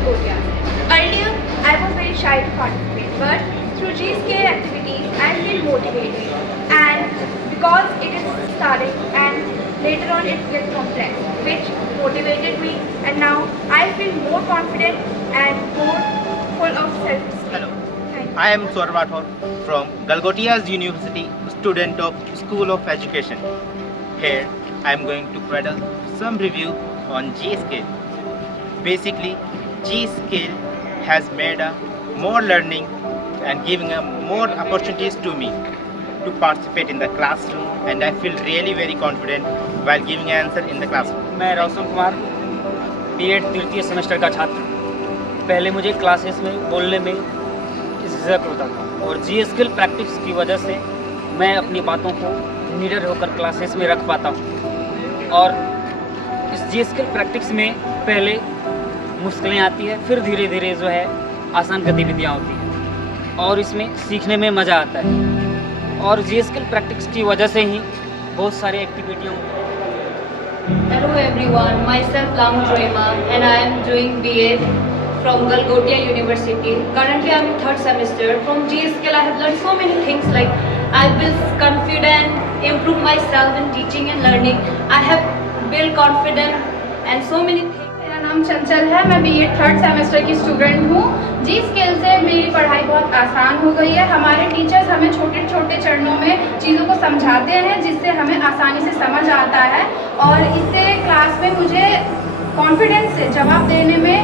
Galgotia. Earlier, I was very shy to participate, but through G-Scale activities, I feel motivated. And because it is starting and later on it gets complex, which motivated me, and now I feel more confident and more full of self-esteem. Hello, Thank you. I am Saurabh Rathore from Galgotias University, student of School of Education. Here, I am going to provide some review on G-Scale. Basically, G-Scale has made a more learning and giving a more opportunities to me to participate in the classroom, and I feel really very confident while giving answer in the classroom. मैं Roshan Kumar BEd तृतीय semester का छात्र। पहले मुझे classes में बोलने में झिझक होता था और जी स्किल प्रैक्टिस की वजह से मैं अपनी बातों को निडर होकर क्लासेस में रख पाता हूँ। और इस जी स्किल प्रैक्टिस में पहले मुश्किलें आती है, फिर धीरे धीरे जो है आसान गतिविधियाँ होती हैं और इसमें सीखने में मज़ा आता है। और जी स्किल प्रैक्टिस की वजह से ही बहुत सारी एक्टिविटियाँ होती हैं। Hello everyone, myself Lam Joema and I am doing BA from Galgotia University. Currently I am in 3rd semester. From G-Skill I have learned so many things like I built confidence, improved myself in teaching and learning. I have built confidence and so many things. मेरा नाम चंचल है, मैं BEd 3rd semester की student हूँ। जी skill से मेरी पढ़ाई बहुत आसान हो गई है। हमारे टीचर्स हमें छोटे छोटे चरणों में चीज़ों को समझाते हैं जिससे हमें आसानी से समझ आता है और इससे क्लास में मुझे कॉन्फिडेंस से जवाब देने में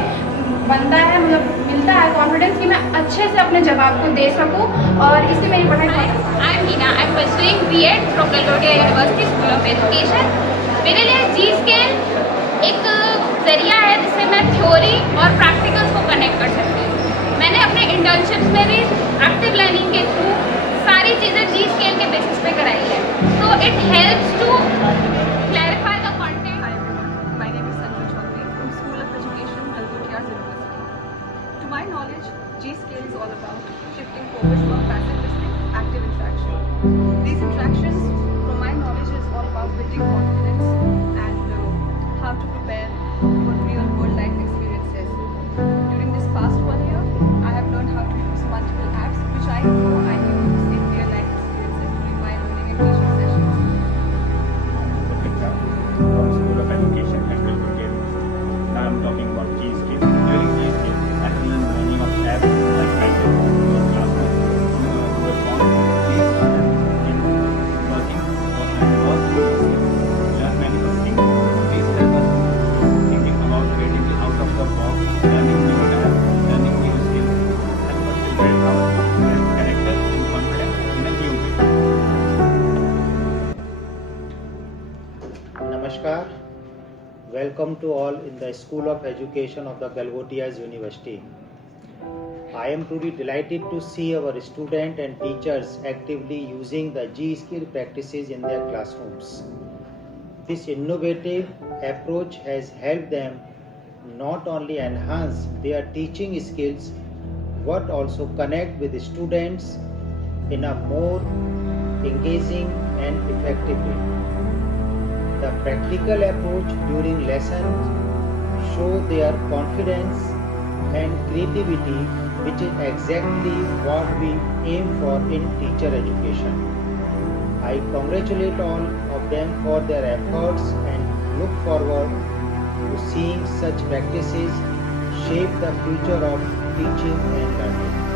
बनता है, मतलब मिलता है कॉन्फिडेंस कि मैं अच्छे से अपने जवाब को दे सकूँ और इससे मेरी पढ़ाई बहुत I am Hina. I am pursuing B.Ed from Galgotia University School of Education. मेरे लिए जी स्केल एक जरिया है जिससे मैं थ्योरी और प्रैक्टिकल्स को कनेक्ट कर सकती हूँ। मैंने अपने इंटर्नशिप्स में भी एक्टिव लर्निंग के थ्रू सारी चीज़ें जी स्केल के बेसिस पे कराई है, तो it helps to clarify the content. Hi everyone, my name is Sanju Chaudhary from School of Education, Galgotias University. To my knowledge, G-Scale is all about shifting focus from passive listening to active interaction. These interactions, from my knowledge, is all about building confidence and how to prepare for real-world life experiences. During this past 1 year, I have learned how to use multiple apps which I know I can use in real life experiences during my learning and teaching sessions. Example from School of Education at Galgotia University. Now I'm talking about G-Skill. During G-Skill, I have learned many of apps like Python, Classroom, Google Forms. These are in working and all these learn many things. These help us thinking about creatively out of the box, learning new apps, learning new skills, help us to build our character and confidence in a new way. Namaskar. Welcome to all in the School of Education of the Galgotias University. I am truly delighted to see our students and teachers actively using the G-Skill practices in their classrooms. This innovative approach has helped them not only enhance their teaching skills but also connect with students in a more engaging and effective way. The practical approach during lessons show their confidence and creativity, which is exactly what we aim for in teacher education. I congratulate all of them for their efforts and look forward to seeing such practices shape the future of teaching and learning.